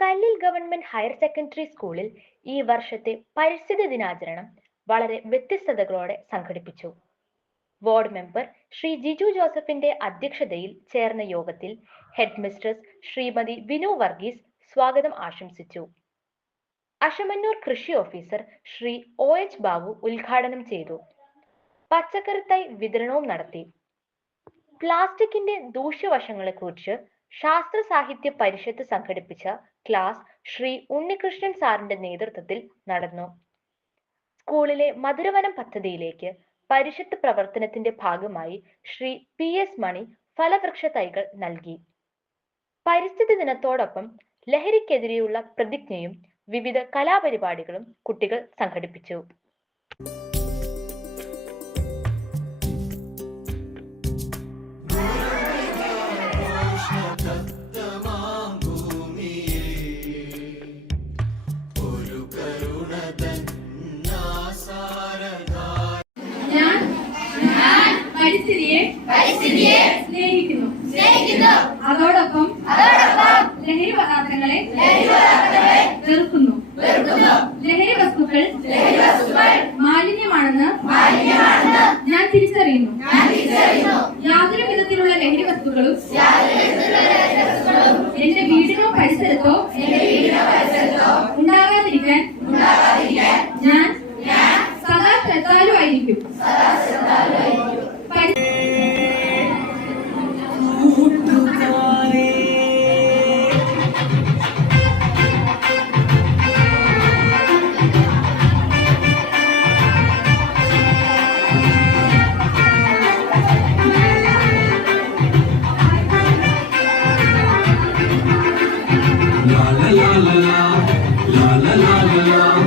കല്ലിൽ government higher secondary സ്കൂളിൽ ഈ വർഷത്തെ പരിസ്ഥിതി ദിനാചരണം വളരെ വ്യത്യസ്തതകളോടെ സംഘടിപ്പിച്ചു. വാർഡ് മെമ്പർ ശ്രീ ജിജു ജോസഫിന്റെ അധ്യക്ഷതയിൽ ചേർന്ന യോഗത്തിൽ ഹെഡ് മിസ്ട്രസ് ശ്രീമതി വിനു വർഗീസ് സ്വാഗതം ആശംസിച്ചു. അശമന്നൂർ കൃഷി ഓഫീസർ ശ്രീ OH ബാബു ഉദ്ഘാടനം ചെയ്തു. പച്ചക്കറിത്തൈ വിതരണവും നടത്തി. പ്ലാസ്റ്റിക്കിന്റെ ദൂഷ്യവശങ്ങളെക്കുറിച്ച് ശാസ്ത്ര സാഹിത്യ പരിഷത്ത് സംഘടിപ്പിച്ച ക്ലാസ് ശ്രീ ഉണ്ണികൃഷ്ണൻ സാറിന്റെ നേതൃത്വത്തിൽ നടന്നു. സ്കൂളിലെ മധുരവനം പദ്ധതിയിലേക്ക് പരിഷത്ത് പ്രവർത്തനത്തിന്റെ ഭാഗമായി ശ്രീ PS മണി ഫലവൃക്ഷ തൈകൾ നൽകി. പരിസ്ഥിതി ദിനത്തോടൊപ്പം ലഹരിക്കെതിരെയുള്ള പ്രതിജ്ഞയും വിവിധ കലാപരിപാടികളും കുട്ടികൾ സംഘടിപ്പിച്ചു. പരിസ്ഥിതിയെ സ്നേഹിക്കുന്നു. അതോടൊപ്പം ലഹരി പദാർത്ഥങ്ങളെ വെറുക്കുന്നു. ലഹരി വസ്തുക്കൾ മാലിന്യമാണെന്ന് ഞാൻ തിരിച്ചറിയുന്നു. യാതൊരു വിധത്തിലുള്ള ലഹരി വസ്തുക്കളും എന്റെ വീടിനോ പരിസരത്തോ ഉണ്ടാകാതിരിക്കാൻ ഞാൻ സദാ ശ്രദ്ധാലുവായിരിക്കും. la la la la la la la la la